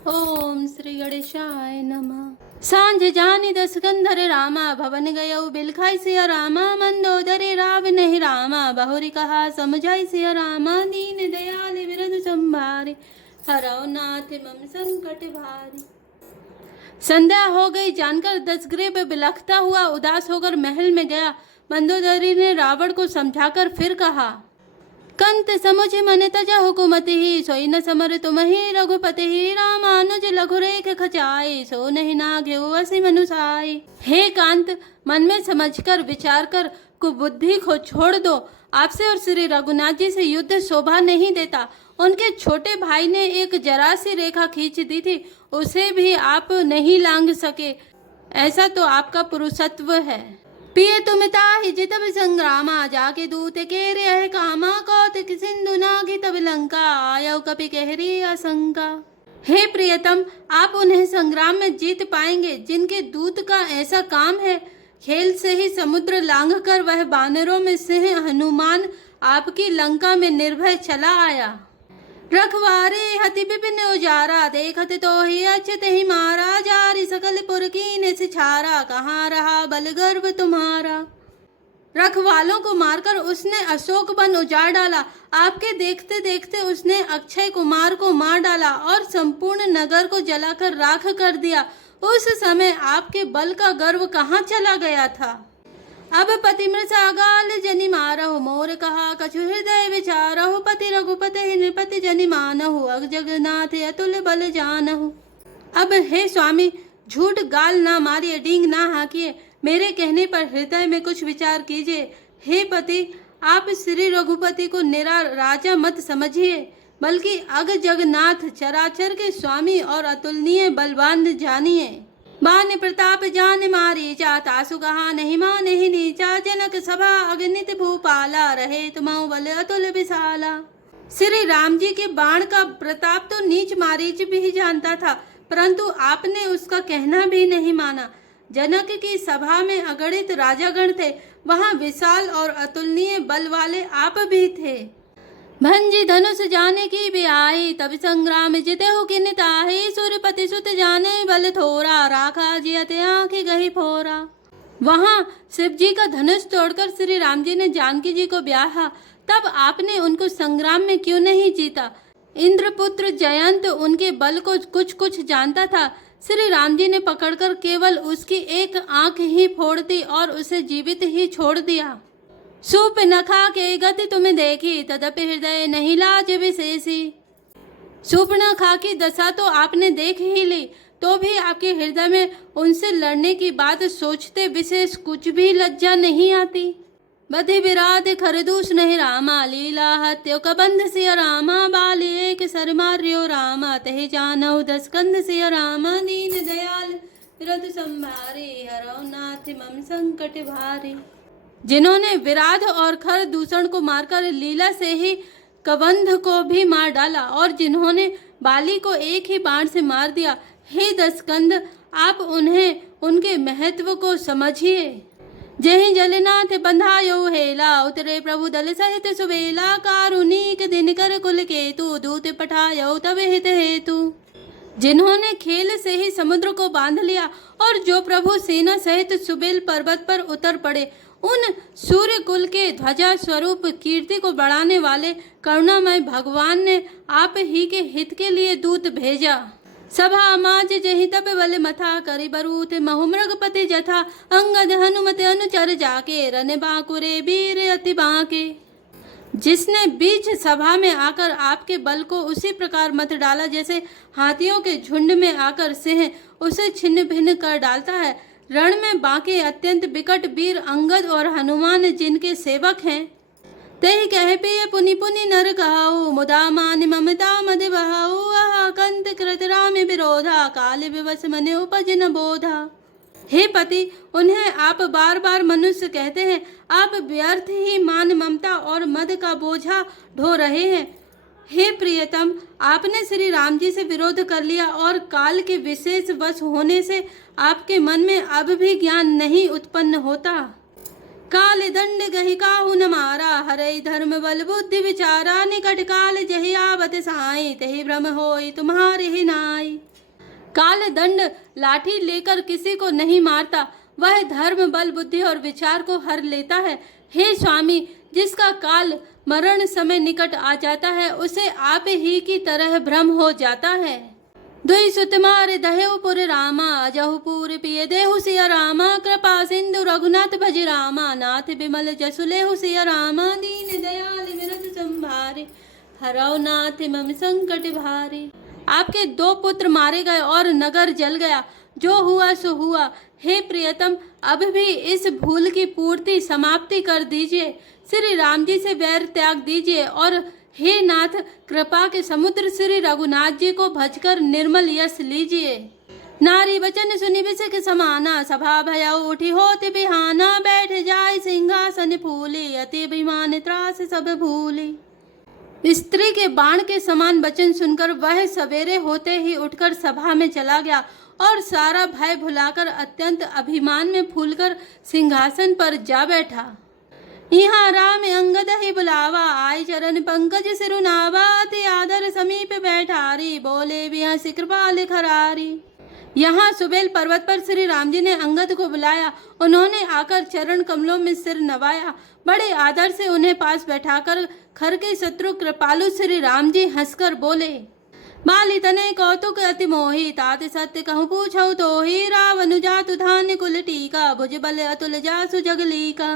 ओम श्री गणेशाय नमः। सांझ जानी दस गंधर रामा, भवन गयो बिलखाई सिया रामा, मंदोदरी राव नहीं रामा, बहुरी कहा समझाई सिया रामा, दीन दयाल विरद संभारे, हरौ नाथ मम संकट भारी। संध्या हो गई जानकर दशग्रीव बिलखता हुआ उदास होकर महल में गया। मंदोदरी ने रावण को समझाकर फिर कहा, कंत समुझ मन तज हुकुमति ही, सोई न समर तुम ही रघुपति ही, रामानुज लघु रेख खचाई, सो नहीं नाघ्यो असी मनुसाई। हे कांत, मन में समझकर विचार कर कुबुद्धि को छोड़ दो। आपसे और श्री रघुनाथ जी से युद्ध शोभा नहीं देता। उनके छोटे भाई ने एक जरा सी रेखा खींच दी थी, उसे भी आप नहीं लांघ सके। ऐसा तो आपका पुरुषत्व है। पिए तुम ताहि जितब संग्रामा, जाके दूत केरे है कामा, कौतिक सिंधु नाघि तब लंका, आयौ कपि कहरी आशंका। हे प्रियतम, आप उन्हें संग्राम में जीत पाएंगे जिनके दूत का ऐसा काम है। खेल से ही समुद्र लांघकर वह वानरों में सिंह हनुमान आपकी लंका में निर्भय चला आया। रखवारे हति विपिन उजारा, देखत तो ही अच्युत ही मारा, जारी सकल पुर कीन सिछारा, कहाँ रहा बल गर्व तुम्हारा। रखवालों को मारकर उसने अशोक वन उजाड़ डाला। आपके देखते देखते उसने अक्षय कुमार को मार डाला और संपूर्ण नगर को जलाकर राख कर दिया। उस समय आपके बल का गर्व कहाँ चला गया था। अब पति मृषागाल जनि मारहु, मोर कहा कछु हृदय विचारहु, पति रघुपति नृपति जनि मानहु, अग जगन्नाथ अतुल बल जानहु। अब हे स्वामी, झूठ गाल ना मारिए, डींग ना हाकिए, मेरे कहने पर हृदय में कुछ विचार कीजिए। हे पति, आप श्री रघुपति को निरा राजा मत समझिए, बल्कि अग जगन्नाथ चराचर के स्वामी और अतुलनीय बलवान जानिए। बान प्रताप जान मारी जा, तासु कहा नहीं माने ही नीचा, जनक सभा अगणित भूपाला, रहे तुमौ बल अतुल विशाला। श्री राम जी के बाण का प्रताप तो नीच मारीच भी जानता था, परंतु आपने उसका कहना भी नहीं माना। जनक की सभा में अगणित राजागण थे, वहां विशाल और अतुलनीय बल वाले आप भी थे। भंजी धनुष जाने की भी आई, तब संग्राम जिते हो कि निताही, सूर्यपति सुत जाने बल थोरा, राखा जियते आंखी गही फोरा। वहां शिव जी का धनुष तोड़कर श्री राम जी ने जानकी जी को ब्याहा, तब आपने उनको संग्राम में क्यों नहीं जीता। इंद्रपुत्र जयंत उनके बल को कुछ कुछ जानता था। श्री राम जी ने पकड़कर केवल उसकी एक आंख ही फोड़ दी और उसे जीवित ही छोड़ दिया। सूप नखा के गति तुम्हें देखी, तदपि हृदय नहीं लाज विशेषी। सूर्पनखा की दशा तो आपने देख ही ली, तो भी आपके हृदय में उनसे लड़ने की बात सोचते विशेष कुछ भी लज्जा नहीं आती। बधि विराध खरदूष नहीं रामा, लीला हत्यो कबंध सिया रामा, बाली एक सर मार्यो रामा, तहि जानहु दस कंध सिया रामा, दीन दयाल विरद संभारे, हरौ नाथ मम संकट भारे। जिन्होंने विराध और खर दूषण को मारकर लीला से ही कबंध को भी मार डाला और जिन्होंने बाली को एक ही बाण से मार दिया, हे दसकंध, आप उन्हें उनके महत्व को समझिए। जय जलनाथ बंधायो हेला, उतरे प्रभु दल सहित सुबेला, कारुणिक दिनकर कुल केतु, दूत पठायो तब हित हेतु। जिन्होंने खेल से ही समुद्र को बांध लिया और जो प्रभु सेना सहित सुबेल पर्वत पर उतर पड़े, उन सूर्य कुल के ध्वजा स्वरूप कीर्ति को बढ़ाने वाले करुणामय भगवान ने आप ही के हित के लिए दूत भेजा। सभा माज जहि तब बल मथा, करि बरूथ महु मृगपति जथा, अंगद हनुमत अनुचर जाके, रन बांकुरे वीर अति बांके। जिसने बीच सभा में आकर आपके बल को उसी प्रकार मत डाला जैसे हाथियों के झुंड में आकर सिंह उसे छिन्न भिन्न कर डालता है। रण में बांके अत्यंत विकट वीर अंगद और हनुमान जिनके सेवक हैं, तही कह पिय पुनि पुनि नर कहाऊ, मुदा मान ममता मद बहाऊ, आहा कंत कृत राम विरोधा, काल विवश मने उपज न बोधा। हे पति, उन्हें आप बार बार मनुष्य कहते हैं। आप व्यर्थ ही मान ममता और मद का बोझा ढो रहे हैं। हे प्रियतम, आपने श्री राम जी से विरोध कर लिया और काल के विशेष वश होने से आपके मन में अब भी ज्ञान नहीं उत्पन्न होता। काल दंड गहि काहू न मारा, हरई धर्म बल बुद्धि विचारा, निकट काल जहि आवत साई, तहि भ्रम होई तुम्हारे ही नाई। काल दंड लाठी लेकर किसी को नहीं मारता, वह धर्म बल बुद्धि और विचार को हर लेता है। हे स्वामी, जिसका काल मरण समय निकट आ जाता है उसे आप ही की तरह भ्रम हो जाता है। दुई सुत मारे दहेउ पुर रामा, अजहु पूर पिय देहु सिया रामा, कृपा सिंधु रघुनाथ भज रामा, नाथ बिमल जसु लेहु सिया रामा, दीन दयाल विरत संभारे, हरौ नाथ मम संकट भारे। आपके 2 पुत्र मारे गए और नगर जल गया, जो हुआ सो हुआ। हे प्रियतम, अब भी इस भूल की पूर्ति समाप्ति कर दीजिए, श्री राम जी से वैर त्याग दीजिए और हे नाथ, कृपा के समुद्र श्री रघुनाथ जी को भजकर निर्मल यश लीजिए। नारी वचन सुनि विषक समाना, सभा भया उठी होते बिहाना, बैठ जाए सिंहासन फूले, अति अभिमान त्रास सब भूले। स्त्री के बाण के समान वचन सुनकर वह सवेरे होते ही उठकर सभा में चला गया और सारा भय भुलाकर अत्यंत अभिमान में फूलकर सिंहासन पर जा बैठा। यहाँ राम अंगद ही बुलावा, आय चरण पंकज सिरुनावा, अति आदर समीप बैठारी, बोले बिहस कृपाल खरारी। यहाँ सुबेल पर्वत पर श्री राम जी ने अंगद को बुलाया। उन्होंने आकर चरण कमलों में सिर नवाया, बड़े आदर से उन्हें पास बैठाकर खर के शत्रु कृपालु श्री राम जी हंसकर बोले, बाली तने कौतुक अति मोही, तात सत्य कहूँ पूछऊ तो ही, रावनु जातु धान्य कुल टीका, भुज बल अतुल जासु जगली का।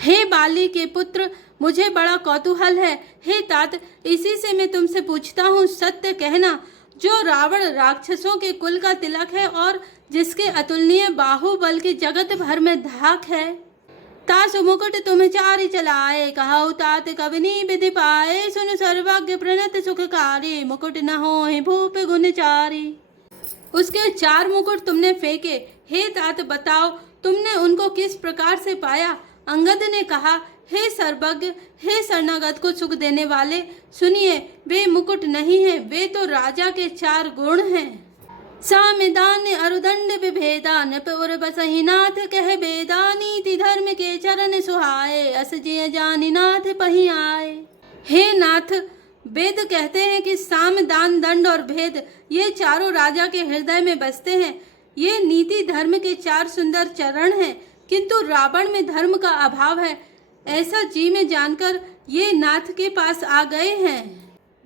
हे बाली के पुत्र, मुझे बड़ा कौतूहल है। हे तात, इसी से मैं तुमसे पूछता हूँ, सत्य कहना, जो रावण राक्षसों के कुल का तिलक है और जिसके अतुलनीय बाहुबल की जगत भर में धाक है, तासु मुकुट तुम चारि चलाए, कहाउ तात कवनी विधि पाए, सुन सर्वज्ञ प्रणत सुखकारी, मुकुट न होहि भूप गुण चारी। उसके 4 मुकुट तुमने फेंके। हे तात, बताओ तुमने उनको किस प्रकार से पाया। अंगद ने कहा, हे सर्वज्ञ, हे शरणागत को सुख देने वाले, सुनिए, वे मुकुट नहीं है, वे तो राजा के 4 गुण हैं। सामिदान अरुदंड विभेदा, नृप उर बसहि नाथ कह बेदा, नीति धर्म के चरण सुहाए, अस जिय जानि नाथ पहि आए। हे नाथ, वेद कहते हैं कि साम दान दंड और भेद ये चारों राजा के हृदय में बसते हैं। ये नीति धर्म के 4 सुंदर चरण हैं, किंतु रावण में धर्म का अभाव है, ऐसा जी में जानकर ये नाथ के पास आ गए हैं।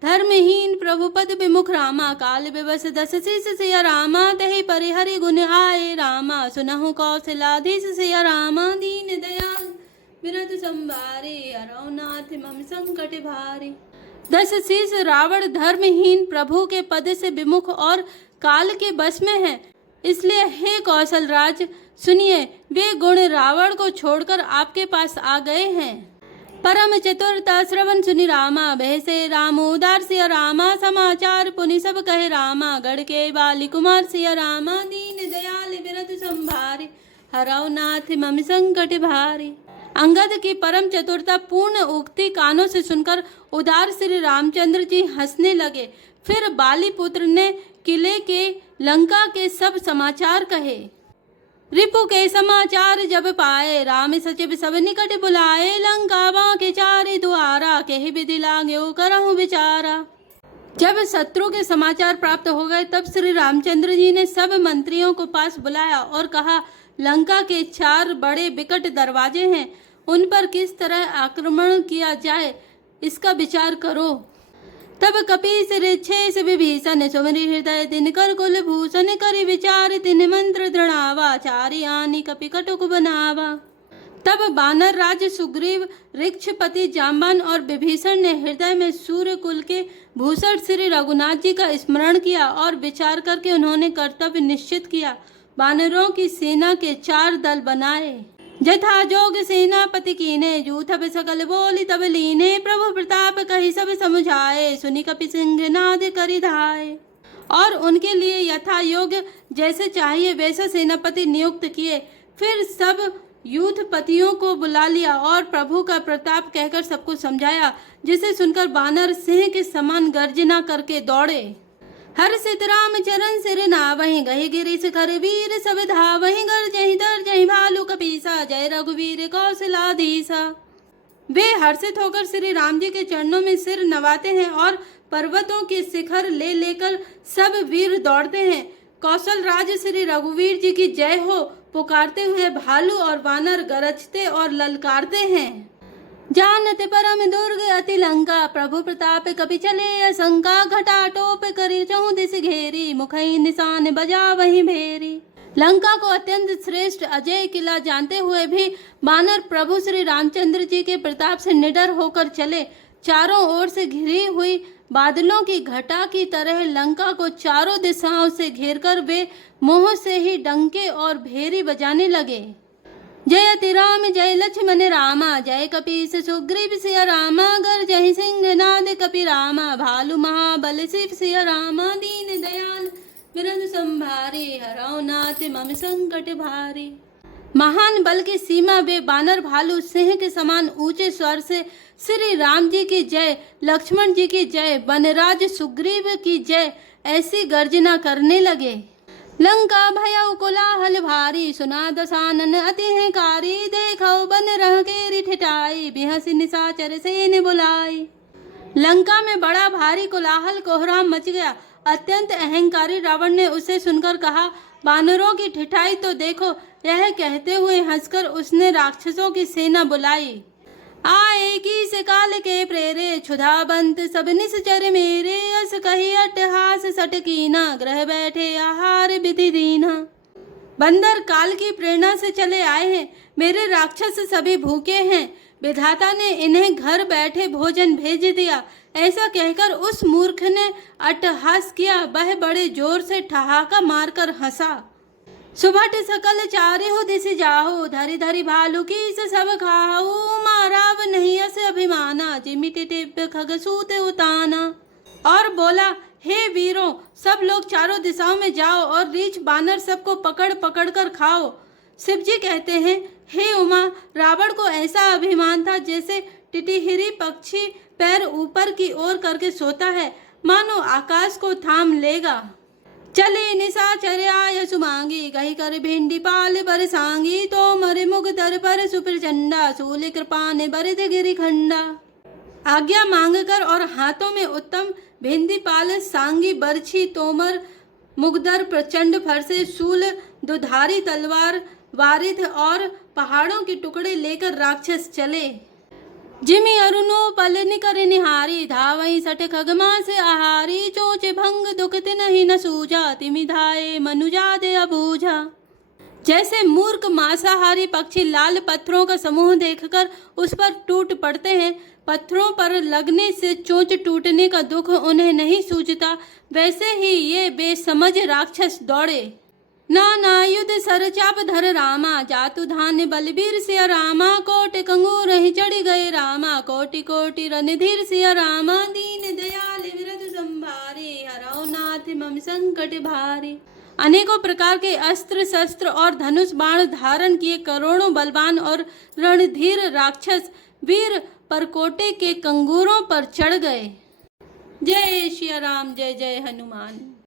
धर्महीन प्रभुपद विमुख रामा, काल विवश 10 शीस सिया रामा, तहि परिहरि गुण आए रामा, सुनहु कौशलाधीश सिया रामा, दीन दयाल विरत संभारे, हरौ नाथ मम संकट भारे। 10 शीस रावण धर्महीन प्रभु के पद से विमुख और काल के बस में है, इसलिए हे कौशल राज, सुनिए, वे गुण रावण को छोड़कर आपके पास आ गए हैं। परम चतुरता श्रवण सुनि रामा, बहसे राम उदार सिया रामा, समाचार पुनि सब कहे रामा, गढ़ के बाली कुमार सिया रामा, दीन दयाल विरत संभारे, हरौ नाथ मम संकट भारे। अंगद की परम चतुरता पूर्ण उक्ति कानों से सुनकर उदार श्री रामचंद्र जी हंसने लगे। फिर बाली पुत्र ने किले के लंका के सब समाचार कहे। रिपु के समाचार जब पाए, राम सचिव सब निकट बुलाए, लंका बांके चारि द्वारा, कहि विधि लाग्यो करहु विचारा। जब शत्रु के समाचार प्राप्त हो गए तब श्री रामचंद्र जी ने सब मंत्रियों को पास बुलाया और कहा, लंका के 4 बड़े विकट दरवाजे हैं, उन पर किस तरह आक्रमण किया जाए इसका विचार करो। तब कपीस ऋक्षेष विभीषण, सुमरि हृदय दिनकर कुल भूषण, करि विचार तिन मंत्र दृढ़ावा, चारि आनि कपि कटुक बनावा। तब बानर राज सुग्रीव, ऋक्षपति जाम्बान और विभीषण ने हृदय में सूर्य कुल के भूषण श्री रघुनाथ जी का स्मरण किया और विचार करके उन्होंने कर्तव्य निश्चित किया। बानरों की सेना के 4 दल बनाए, जथा जोग सेनापति कीने, जूथब सकल बोली तब लीने, प्रभु प्रताप कही सब समझाए, सुनि कपि सिंह नाद करि धाये। और उनके लिए यथा योग्य जैसे चाहिए वैसे सेनापति नियुक्त किए। फिर सब यूथपतियों को बुला लिया और प्रभु का प्रताप कहकर सबको समझाया, जिसे सुनकर बानर सिंह के समान गर्जना करके दौड़े। हर सित राम चरण सिर नावहि, गहि गिरि शिखर वीर सब धावहि, गरजहि दर्जहि भालु कपीसा, जय रघुवीर कौशलाधीसा। वे हर्षित होकर श्री राम जी के चरणों में सिर नवाते हैं और पर्वतों के शिखर ले लेकर सब वीर दौड़ते हैं। कौशल राज श्री रघुवीर जी की जय हो पुकारते हुए भालू और वानर गरजते और ललकारते हैं। जानते परम दुर्ग अति लंका, प्रभु प्रताप कपि चले शंका, घटा टोप करी चहुँ दिस घेरी, मुखई निशान बजा वहीं भेरी। लंका को अत्यंत श्रेष्ठ अजय किला जानते हुए भी वानर प्रभु श्री रामचंद्र जी के प्रताप से निडर होकर चले। चारों ओर से घिरी हुई बादलों की घटा की तरह लंका को चारों दिशाओं से घेरकर वे मोह से ही डंके और भेरी बजाने लगे। जयति राम जय लक्ष्मण रामा, जय कपीस सुग्रीव सिया रामा, गर जय सिंह नाद कपि रामा, भालु महाबल शिव सिया रामा, दीन दयाल बिरंद संभारे, हरौ नाथ मम संकट भारे। महान बल की सीमा वे बानर भालू सिंह के समान ऊंचे स्वर से श्री राम जी की जय, लक्ष्मण जी की जय, वनराज सुग्रीव की जय ऐसी गर्जना करने लगे। लंका भयउ कोलाहल भारी, सुना दसानन अति हिंकारी, देखो बन रह केरी ठिठाई, बिहसी निशाचर सेन बुलाई। लंका में बड़ा भारी कोलाहल कोहराम मच गया। अत्यंत अहंकारी रावण ने उसे सुनकर कहा, बानरों की ठिठाई तो देखो। यह कहते हुए हंसकर उसने राक्षसों की सेना बुलाई। आए की से काल के प्रेरे, क्षुधाबंत सब निश्चर मेरे, अस कही अट्टहास सटकीना, ग्रह बैठे आहार विधि दीना। बंदर काल की प्रेरणा से चले आए हैं, मेरे राक्षस सभी भूखे हैं, विधाता ने इन्हें घर बैठे भोजन भेज दिया। ऐसा कहकर उस मूर्ख ने अट्टहास किया। वह बड़े जोर से ठहाका मारकर हंसा। सुभट सकल चारे हो दिस जाहो, धरी धरी भालू की सब खाओ, माराव नहीं अस अभिमाना, जिमिति टिप खग सूत उताना। और बोला, हे वीरों, सब लोग चारों दिशाओं में जाओ और रीछ बानर सबको पकड़ पकड़ कर खाओ। शिव जी कहते हैं, हे उमा, रावण को ऐसा अभिमान था जैसे टिटिहिरी पक्षी पैर ऊपर की ओर करके सोता है, मानो आकाश को थाम लेगा। चले निशाचर आय सुमांगी, गही कर भिंडी पाल बरसांगी, तो मरे मुग दर पर सुप्रचंडा, सूल कृपान बरद गिरी खंडा। आज्ञा मांगकर और हाथों में उत्तम भिंडी पाल, सांगी, बरछी, तोमर, मुगदर, प्रचंड फरसे, शूल, दुधारी तलवार, वारिध और पहाड़ों के टुकड़े लेकर राक्षस चले। जिमि अरुणो पल निकर निहारी, धावई सट खगमा से आहारी, चोच भंग दुखत नहीं न सूझा, तिमि धाये मनुजा दे अबूझा। जैसे मूर्ख मांसाहारी पक्षी लाल पत्थरों का समूह देखकर उस पर टूट पड़ते हैं, पत्थरों पर लगने से चोंच टूटने का दुख उन्हें नहीं सूझता, वैसे ही ये बेसमझ राक्षस दौड़े। नाना युद्ध सर चाप धर रामा, जातु धान बलबीर सिया रामा, कोट कंगूर ही चढ़ गए रामा, कोटि कोटि रणधीर सिया रामा, दीन दयाल विरध संभारे, हरौ नाथ मम संकट भारे। अनेकों प्रकार के अस्त्र शस्त्र और धनुष बाण धारण किए करोड़ों बलवान और रणधीर राक्षस वीर परकोटे के कंगूरों पर चढ़ गए। जय श्री राम, जय जय हनुमान।